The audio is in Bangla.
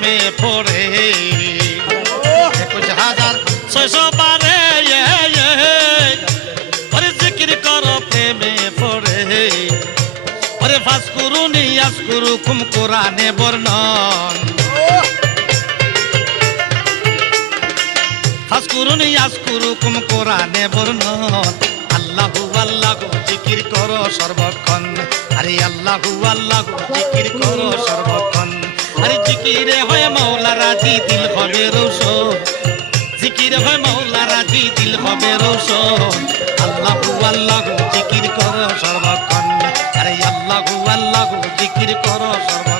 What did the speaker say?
মে পড়ে। একুশ হাজার ছয়শো বারে পরে জিকির কর প্রেমে পড়ে। পরে ফাঁস করু নিয়াস করু খুম বর্ণন। ফাঁস করু নিয়াস করু খুম বর্ণন। আল্লাহু আল্লাহু জিকির করো সর্বক্ষণ। আরে আল্লাহ আল্লাহ জিকির করো সর্বক্ষণ। আরে জিকিরে হয় মাওলা রাজি দিল হবে রৌশন জিকির হয় মাওলা রাজি দিল হবে রৌশন আল্লাহু আল্লাহু জিকির করো সর্বক্ষণ আরে আল্লাহু আল্লাহু জিকির করো সর্বক্ষণ